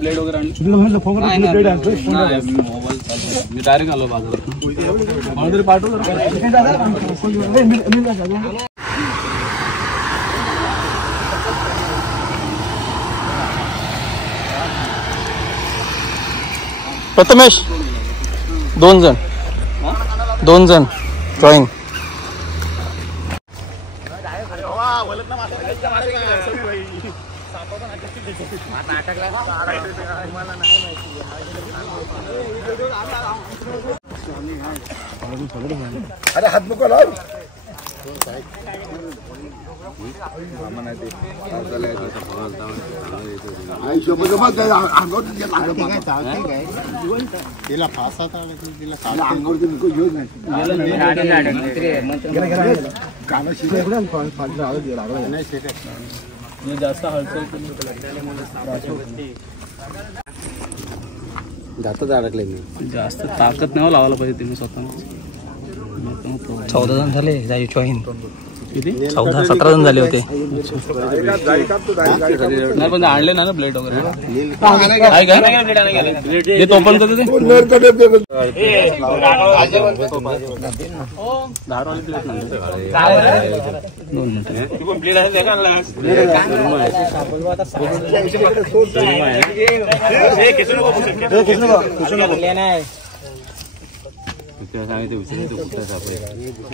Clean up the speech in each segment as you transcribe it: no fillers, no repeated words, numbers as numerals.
Blade वगैरे मी direct आलो बाजूला पाठवलं। प्रथमेश 2 जण ड्रॉइंग अरे हात नको लाव तिला फासा जास्त हालचाल जास्त अडकले मी जास्त ताकद नाही लावायला पाहिजे तुम्ही स्वतः। 14 जण झाले जाई जॉईन किती 14-17 जण झाले होते। नाही पण आणले ना ब्लेड वगैरे तो पण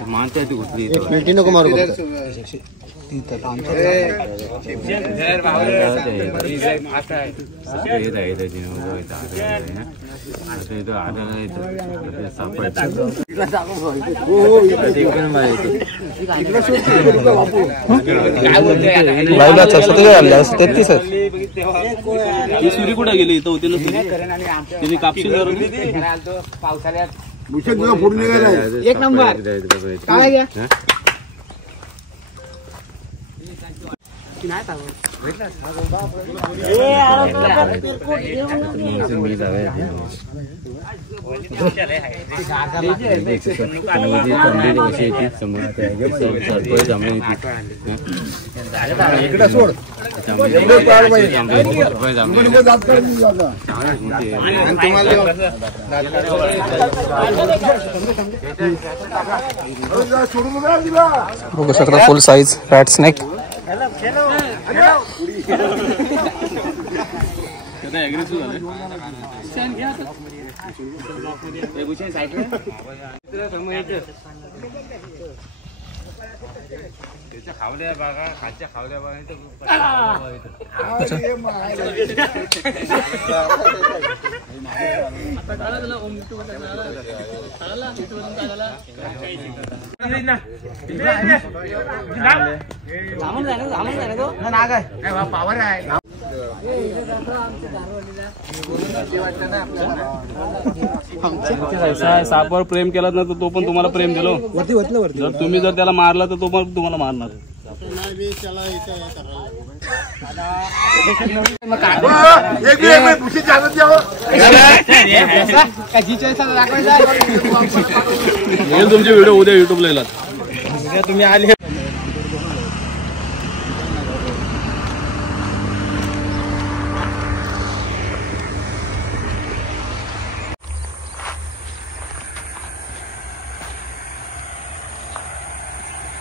मानते नको मारू सुरी कुठे गेली इथं होती ना तिने कापशी पावसाळ्यात एक नंबर काय घ्या इकडे सोड बघू शकता फुल साइज रॅट स्नेक। खावल्या बागा खालच्या खावल्या बागा पावर आहे। सापावर प्रेम केला ना तर तो पण तुम्हाला प्रेम दिलो। जर तुम्ही जर त्याला मारला तर तो पण तुम्हाला मारणार। तुमचे व्हिडिओ उद्या युट्यूबला येईल तुम्ही आले।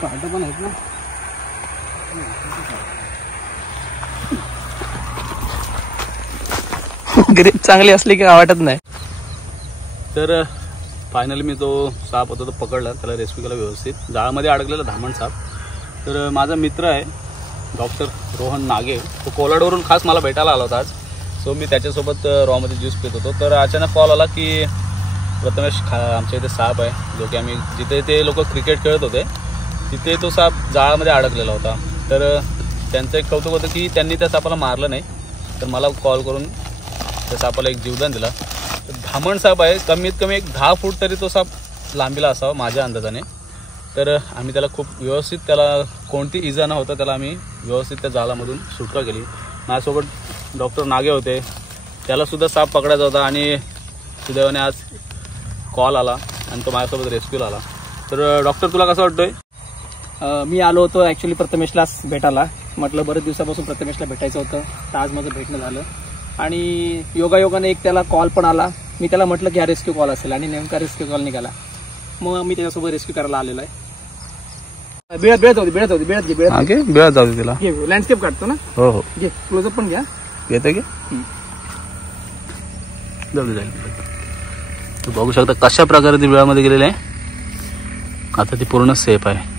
काटा पण आहेत ना ग्रिप चांगली असली की वाटत नाही। तर फायनली मी तो साप होता तो पकडला, त्याला रेस्क्यू केला व्यवस्थित, जाळामध्ये अडकलेला धामण साप। तर माझा मित्र आहे डॉक्टर रोहन नागे, तो कोलाडवरून खास मला भेटायला आला होता आज। सो मी त्याच्यासोबत रॉमध्ये ज्यूस पित होतो, तर अचानक कॉल आला की प्रथमेश आमच्या इथे साप आहे, जो की आम्ही जिथे ते लोक क्रिकेट खेळत होते तिथे तो साप जाळामध्ये अडकलेला होता. तर त्यांचं एक कौतुक होतं की त्यांनी त्या सापाला मारलं नाही, तर मला कॉल करून त्या सापाला एक जीवदान दिला. तर धामण साप आहे, कमीत कमी एक 10 फूट तरी तो साप लांबीला असावा माझ्या अंदाजाने. तर आम्ही त्याला खूप व्यवस्थित, त्याला कोणती इजा न होता त्याला आम्ही व्यवस्थित त्या जाळामधून सुटका केली. माझ्यासोबत डॉक्टर नागे होते, त्यालासुद्धा साप पकडायचा होता आणि सुदैवाने आज कॉल आला आणि तो माझ्यासोबत रेस्क्यूला आला. तर डॉक्टर तुला कसं वाटतोय? मी आलो होतो ॲक्च्युली प्रथमेशला भेटायला. म्हटलं बरेच दिवसापासून प्रथमेशला भेटायचं होतं, तर आज माझं भेटणं झालं. आणि योगायोगाने एक त्याला कॉल पण आला. मी त्याला म्हटलं की हा रेस्क्यू कॉल असेल आणि नेमका रेस्क्यू कॉल निघाला. मग मी त्याच्यासोबत रेस्क्यू करायला आलेलो आहे. बेळत घे बेळा जाऊ दे तिला. लँडस्केप काढतो ना. हो हो घे, क्लोजअप पण घ्या. येते की जाऊ दे. तू बघू शकता कशा प्रकारे ती बिळामध्ये गेलेली आहे. आता ती पूर्ण सेफ आहे.